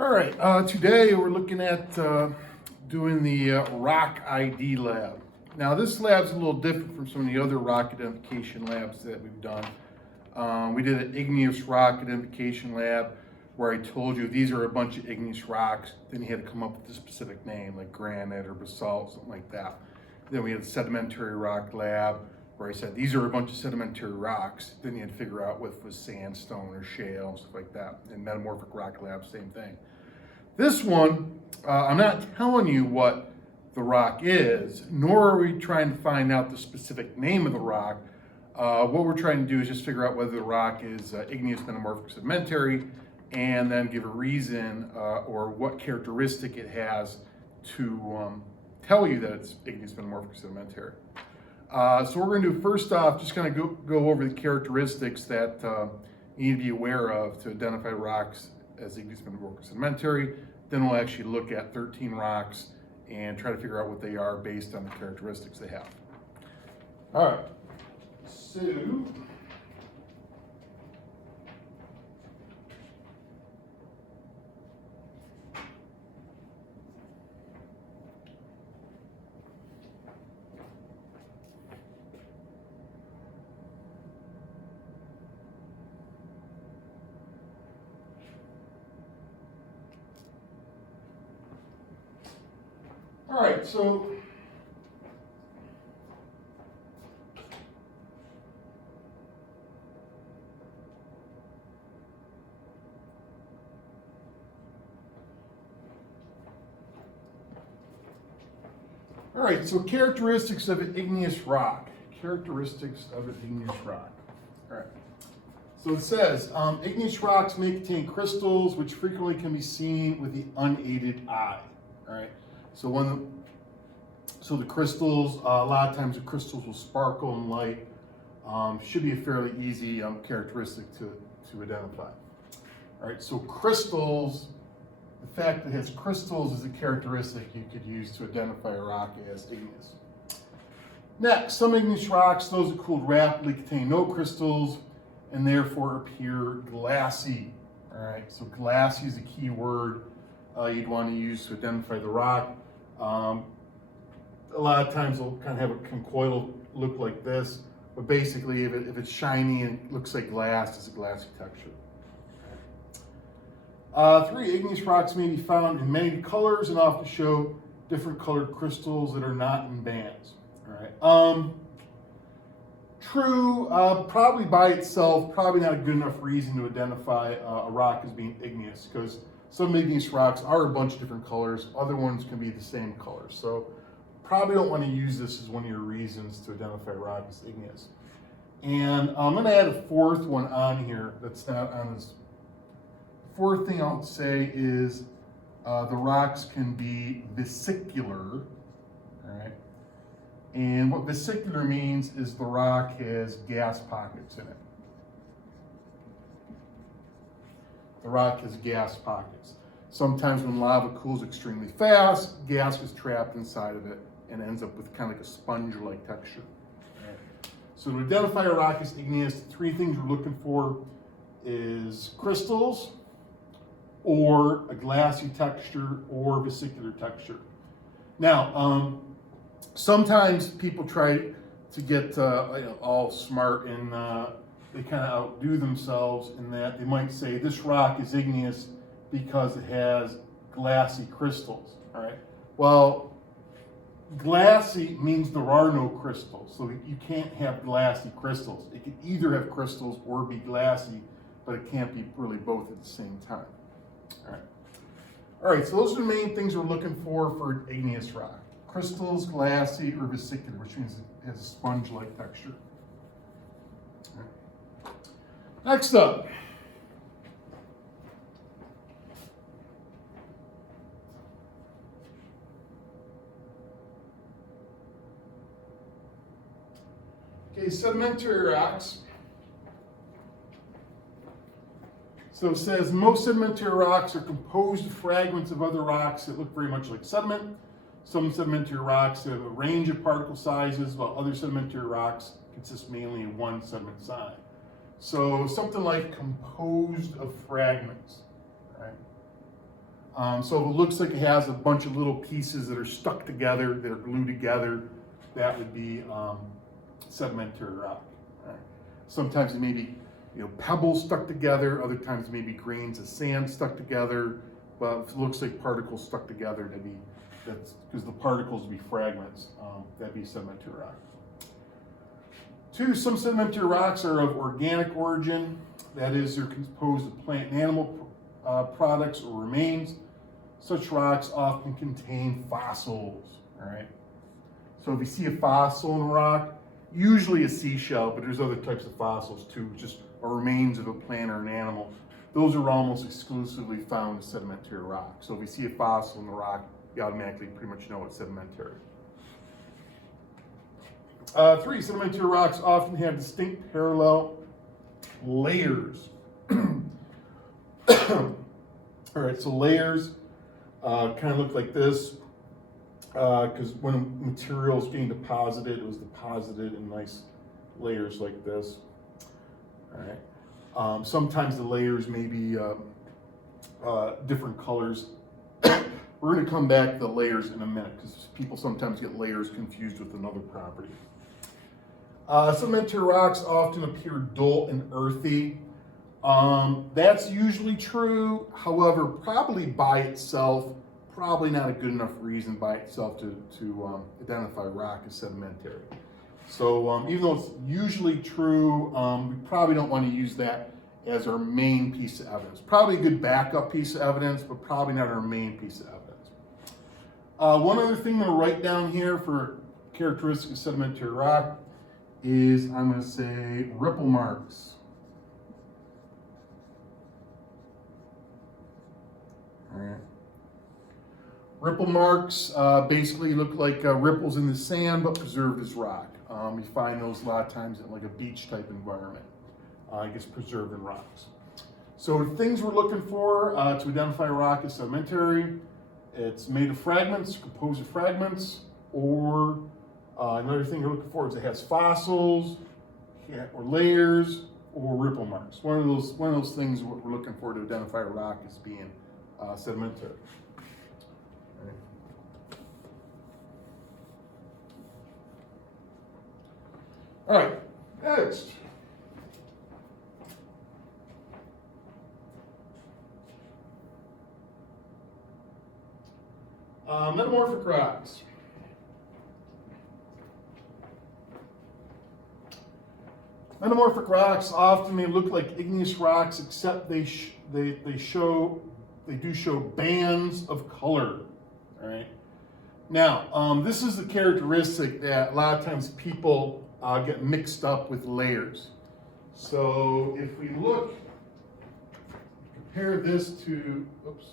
All right, today we're looking at doing the rock ID lab. Now this lab's a little different from some of the other rock identification labs that we've done. We did an igneous rock identification lab where I told you these are a bunch of igneous rocks, then you had to come up with a specific name like granite or basalt, something like that. Then we had a sedimentary rock lab where I said these are a bunch of sedimentary rocks, then you had to figure out what was sandstone or shale, stuff like that. And metamorphic rock lab, same thing. This one, I'm not telling you what the rock is, nor are we trying to find out the specific name of the rock. What we're trying to do is just figure out whether the rock is igneous, metamorphic, sedimentary, and then give a reason or what characteristic it has to tell you that it's igneous, metamorphic, sedimentary. So we're going to do, first off, just kind of go over the characteristics that you need to be aware of to identify rocks as igneous, metamorphic, sedimentary. Then we'll actually look at 13 rocks and try to figure out what they are based on the characteristics they have. All right, so all right, so characteristics of an igneous rock. Characteristics of an igneous rock. All right. So it says, igneous rocks may contain crystals which frequently can be seen with the unaided eye. All right. So the crystals, a lot of times the crystals will sparkle in light. Should be a fairly easy characteristic to identify. All right, so crystals, the fact that it has crystals is a characteristic you could use to identify a rock as igneous. Next, some igneous rocks, those that cooled rapidly, contain no crystals and therefore appear glassy. All right, so glassy is a key word you'd want to use to identify the rock. A lot of times it'll kind of have a conchoidal look like this, but basically if it's shiny and looks like glass, it's a glassy texture. 3, igneous rocks may be found in many colors and often show different colored crystals that are not in bands. All right. True, probably by itself, probably not a good enough reason to identify a rock as being igneous, because some igneous rocks are a bunch of different colors, other ones can be the same color. So probably don't want to use this as one of your reasons to identify a rock as igneous. And I'm going to add a fourth one on here that's not on this. Fourth thing I'll say is the rocks can be vesicular, all right? And what vesicular means is the rock has gas pockets in it. The rock has gas pockets. Sometimes when lava cools extremely fast, gas is trapped inside of it and ends up with kind of like a sponge-like texture. Right. So to identify a rock as igneous, 3 things we're looking for is crystals, or a glassy texture, or vesicular texture. Now, sometimes people try to get all smart and they kind of outdo themselves in that they might say this rock is igneous because it has glassy crystals, all right? Well, glassy means there are no crystals, so you can't have glassy crystals. It can either have crystals or be glassy, but it can't be really both at the same time, all right? All right, so those are the main things we're looking for igneous rock. Crystals, glassy, or vesicular, which means it has a sponge-like texture. Next up, sedimentary rocks. So it says most sedimentary rocks are composed of fragments of other rocks that look very much like sediment. Some sedimentary rocks have a range of particle sizes, while other sedimentary rocks consist mainly of one sediment size. So something like composed of fragments, right? So if it looks like it has a bunch of little pieces that are stuck together, that are glued together, that would be sedimentary rock. Right. Sometimes it may be, pebbles stuck together. Other times it may be grains of sand stuck together. But if it looks like particles stuck together, that's because the particles would be fragments. That'd be sedimentary rock. 2, some sedimentary rocks are of organic origin. That is, they're composed of plant and animal products or remains. Such rocks often contain fossils. All right. So if you see a fossil in a rock, usually a seashell, but there's other types of fossils too, just remains of a plant or an animal. Those are almost exclusively found in sedimentary rock. So if you see a fossil in the rock, you automatically pretty much know it's sedimentary. 3, sedimentary rocks often have distinct parallel layers. All right, so layers kind of look like this because when material is getting deposited, it was deposited in nice layers like this. All right. Sometimes the layers may be different colors. We're going to come back to the layers in a minute because people sometimes get layers confused with another property. Sedimentary rocks often appear dull and earthy. That's usually true. However, probably by itself, probably not a good enough reason by itself to identify rock as sedimentary. So even though it's usually true, we probably don't want to use that as our main piece of evidence. Probably a good backup piece of evidence, but probably not our main piece of evidence. One other thing I'm going to write down here for characteristics of sedimentary rock is I'm going to say ripple marks. All right. Ripple marks basically look like ripples in the sand, but preserved as rock. We find those a lot of times in like a beach type environment. I guess preserved in rocks. So the things we're looking for to identify a rock as sedimentary, it's made of fragments, composed of fragments, or another thing we're looking for is it has fossils, or layers, or ripple marks. One of those things what we're looking for to identify a rock as being sedimentary. All right, next. Metamorphic rocks. Metamorphic rocks often may look like igneous rocks, except they do show bands of color. All right. Now, this is the characteristic that a lot of times people get mixed up with layers. So if we look, compare this to, oops.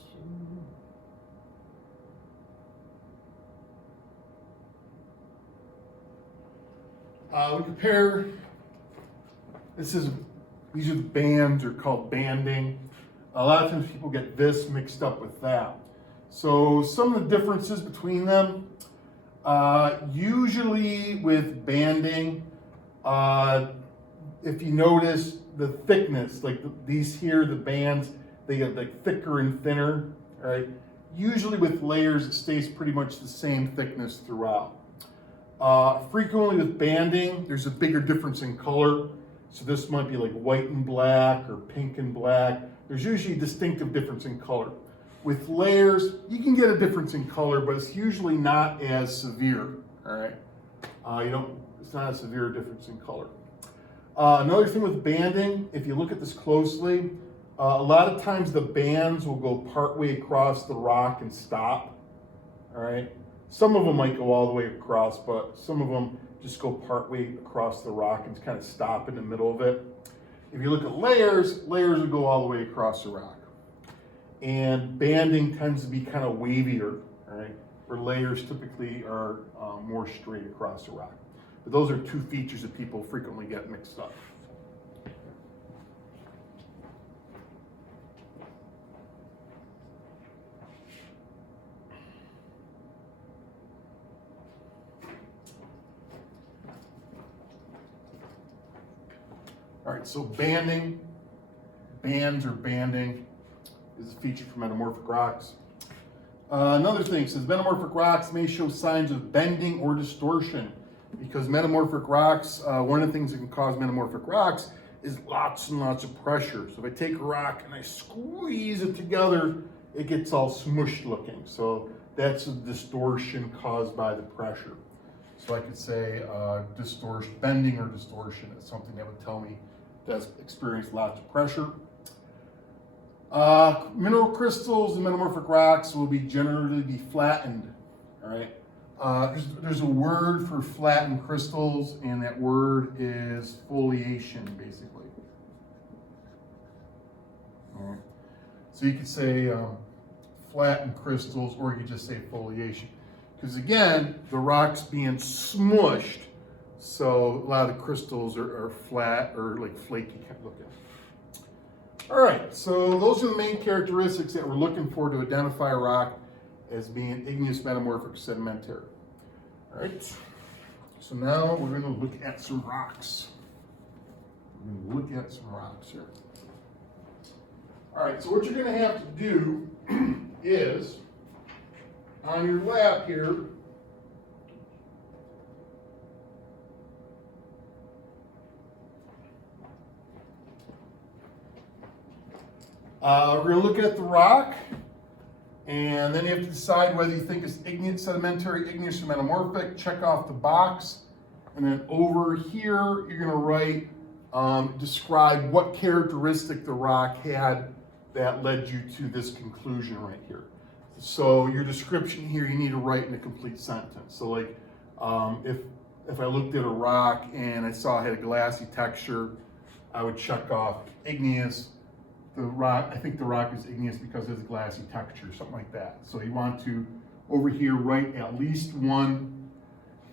We compare, these are the bands, are called banding. A lot of times people get this mixed up with that. So some of the differences between them, usually with banding, if you notice the thickness, like these here, the bands, they get like thicker and thinner, right? Usually with layers, it stays pretty much the same thickness throughout. Frequently with banding, there's a bigger difference in color. So this might be like white and black or pink and black. There's usually a distinctive difference in color. With layers, you can get a difference in color, but it's usually not as severe, all right? It's not a severe difference in color. Another thing with banding, if you look at this closely, a lot of times the bands will go partway across the rock and stop, all right? Some of them might go all the way across, but some of them just go partway across the rock and kind of stop in the middle of it. If you look at layers will go all the way across the rock. And banding tends to be kind of wavier, all right? Where layers typically are more straight across the rock. But those are two features that people frequently get mixed up. All right, so bands or banding is a feature for metamorphic rocks. Another thing says metamorphic rocks may show signs of bending or distortion because metamorphic rocks, one of the things that can cause metamorphic rocks is lots and lots of pressure. So if I take a rock and I squeeze it together, it gets all smushed looking. So that's a distortion caused by the pressure. So I could say distortion, bending or distortion is something that would tell me that's experienced lots of pressure. Mineral crystals and metamorphic rocks will generally be flattened. All right. There's a word for flattened crystals, and that word is foliation, basically. All right. So you could say flattened crystals, or you could just say foliation. Because again, the rock's being smushed, so a lot of the crystals are flat or like flaky kind of looking. All right, so those are the main characteristics that we're looking for to identify a rock as being igneous, metamorphic, sedimentary. All right, so now we're going to look at some rocks. Here. All right, so what you're going to have to do is, on your lap here, we're going to look at the rock, and then you have to decide whether you think it's igneous, sedimentary, igneous, or metamorphic. Check off the box, and then over here you're going to write, describe what characteristic the rock had that led you to this conclusion right here. So your description here, you need to write in a complete sentence. So like, if I looked at a rock and I saw it had a glassy texture, I would check off igneous. The rock, I think the rock is igneous because it has a glassy texture, something like that. So you want to, over here, write at least one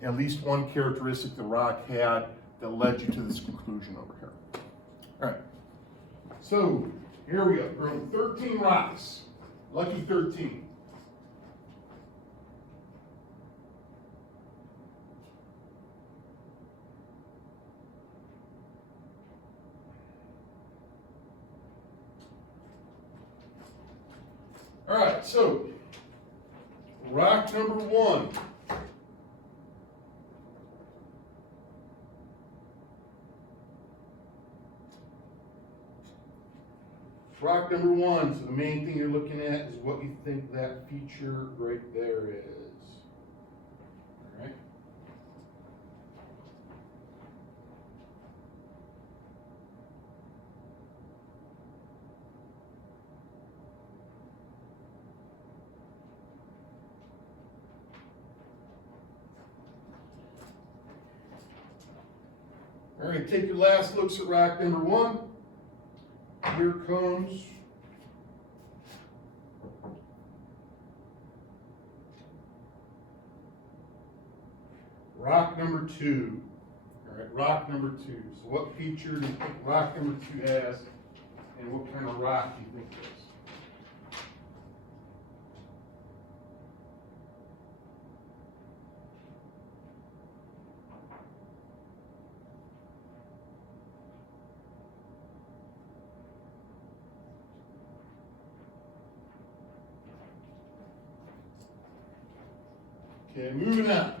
characteristic the rock had that led you to this conclusion over here. All right, so here we go. We're on 13 rocks, lucky 13. All right, so rock number 1. Rock number 1, so the main thing you're looking at is what you think that feature right there is. All right. All right, take your last looks at rock number 1. Here comes rock number 2. All right, rock number 2. So what feature do you think rock number 2 has, and what kind of rock do you think it is? Okay, moving on.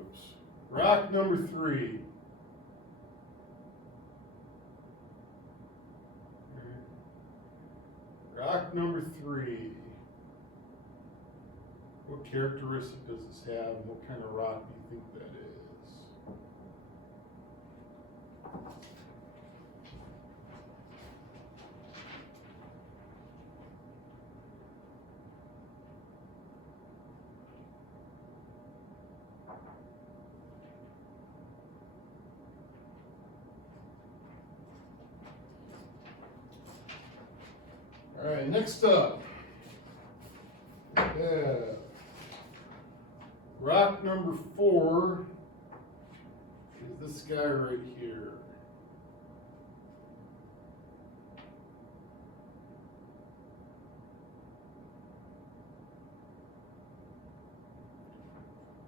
Oops. Rock number 3. Rock number 3. What characteristic does this have, and what kind of rock do you think that is? All right, next up, rock number 4 is this guy right here.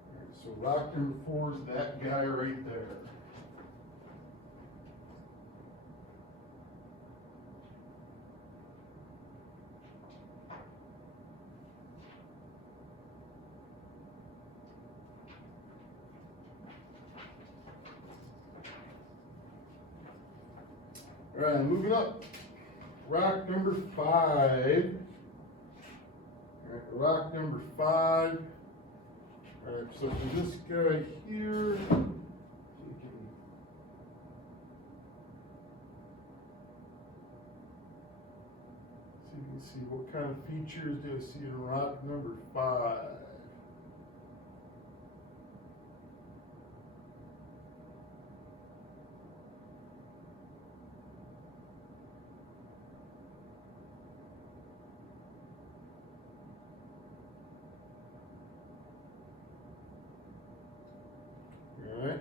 All right, so rock number 4 is that guy right there. All right, moving up. Rock number 5. All right, rock number 5. All right, so for this guy here, so you can see what kind of features do I see in rock number 5. All right.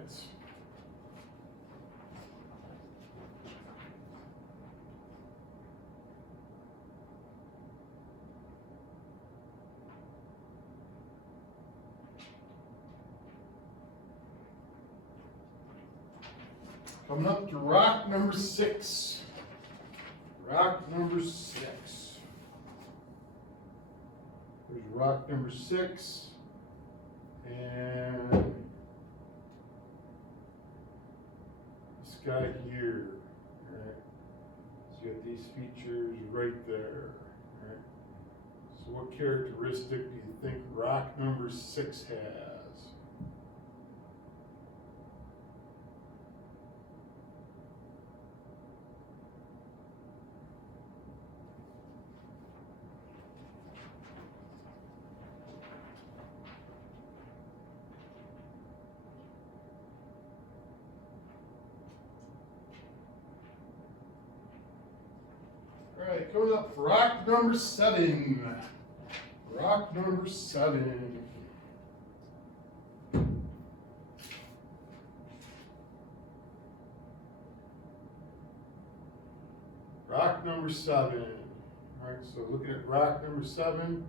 Coming up to rock number 6. Rock number 6. There's rock number 6. And this guy here. Right? So you got these features right there. Right? So what characteristic do you think rock number 6 has? All right, coming up, rock number 7. Rock number 7. Rock number 7. All right, so looking at rock number 7,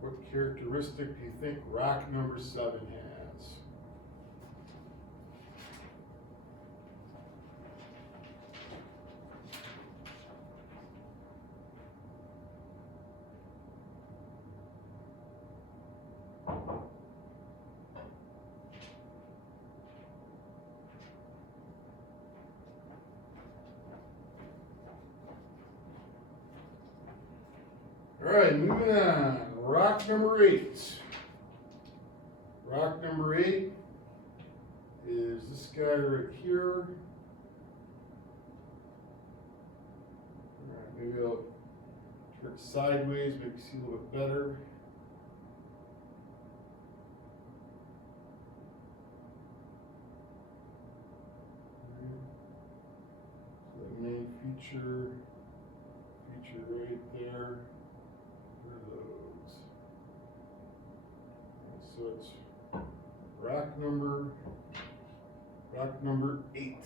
what characteristic do you think rock number 7 has? All right, moving on. Rock number 8. Rock number 8 is this guy right here. All right, maybe I'll turn it sideways, make you see a little bit better. So the main feature right there. So it's rock number 8.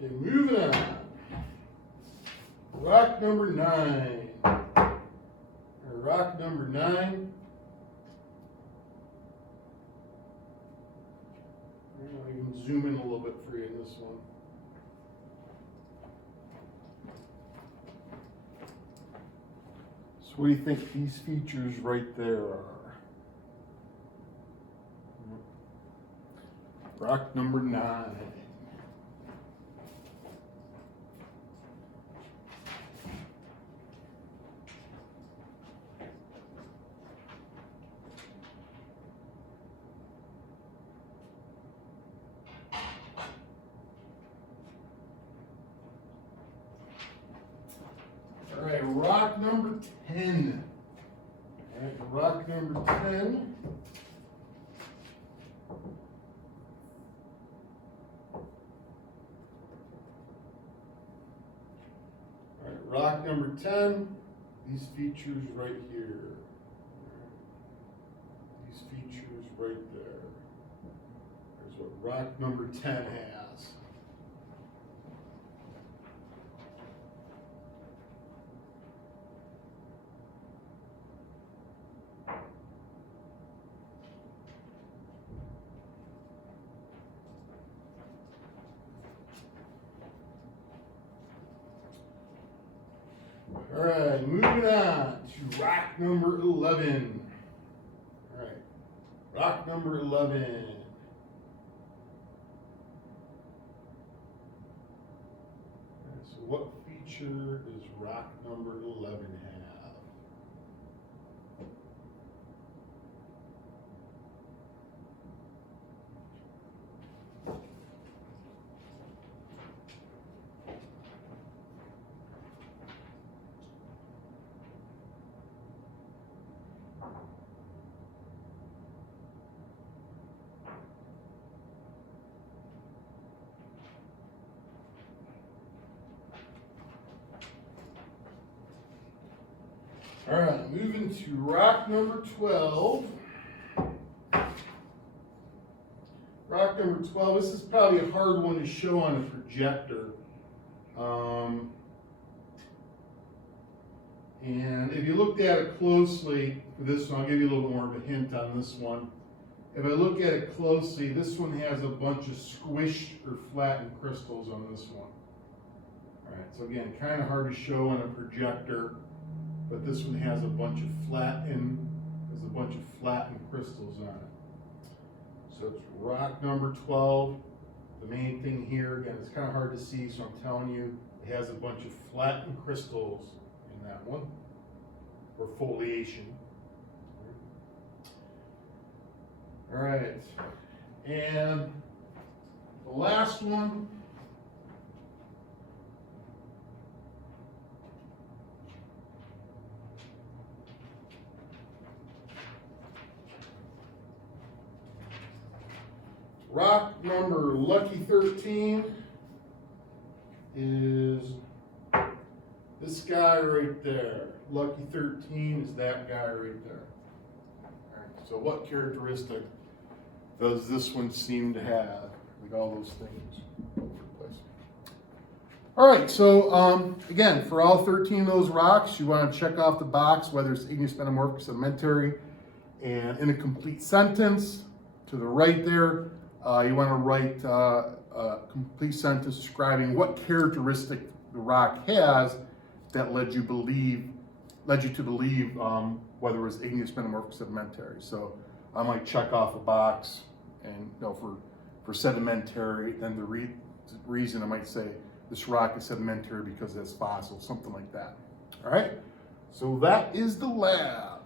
Okay, moving on. Rock number 9. Rock number 9. I'll even zoom in a little bit for you in this one. So what do you think these features right there are? Rock number 9. All right, rock number 10. All right, rock number 10. All right, rock number 10. These features right here. These features right there. There's what rock number 10 has. right, moving on to rock number 11. All right, rock number 11. So what feature does rock number 11 have? All right, moving to rock number 12. Rock number 12, this is probably a hard one to show on a projector. And if you looked at it closely, for this one, I'll give you a little more of a hint on this one. If I look at it closely, this one has a bunch of squished or flattened crystals on this one. All right, so again, kind of hard to show on a projector, but this one has a bunch of flattened crystals on it. So it's rock number 12. The main thing here, again, it's kind of hard to see, so I'm telling you, it has a bunch of flattened crystals in that one, or foliation. All right, and the last one, rock number lucky 13 is this guy right there. Lucky 13 is that guy right there. All right, so what characteristic does this one seem to have? Like all those things over the place. All right, so again, for all 13 of those rocks, you want to check off the box whether it's igneous, metamorphic, sedimentary, and in a complete sentence to the right there, you want to write a complete sentence describing what characteristic the rock has that led you to believe whether it was igneous, metamorphic, sedimentary. So I might check off a box, and for sedimentary, then the reason I might say this rock is sedimentary because it's fossil, something like that. All right, so that is the lab.